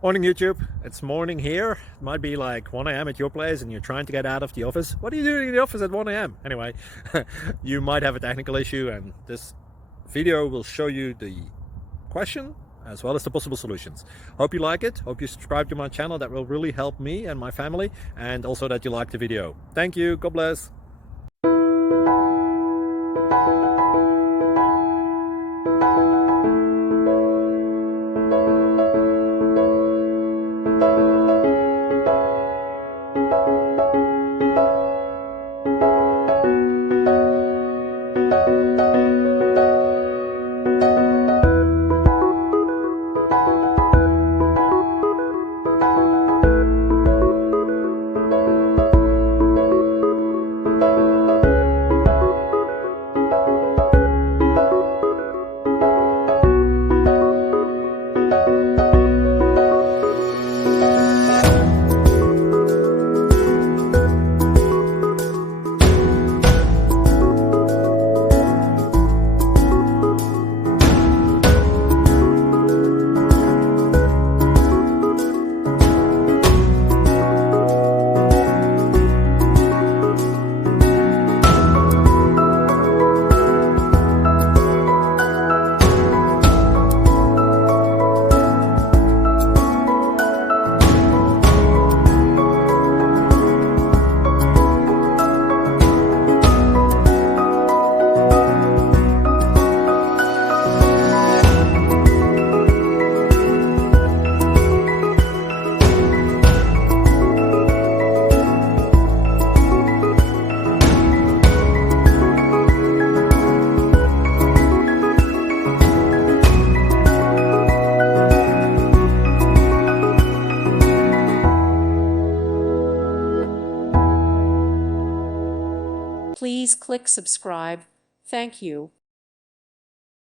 Morning YouTube, it's morning here. It might be like 1 a.m. at your place and you're trying to get out of the office. What are you doing in the office at 1 a.m.? Anyway, you might have a technical issue and this video will show you the question as well as the possible solutions. Hope you like it, hope you subscribe to my channel. That will really help me and my family, and also that you like the video. Thank you, God bless. Please click subscribe. Thank you.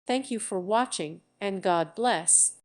Thank you for watching, and God bless.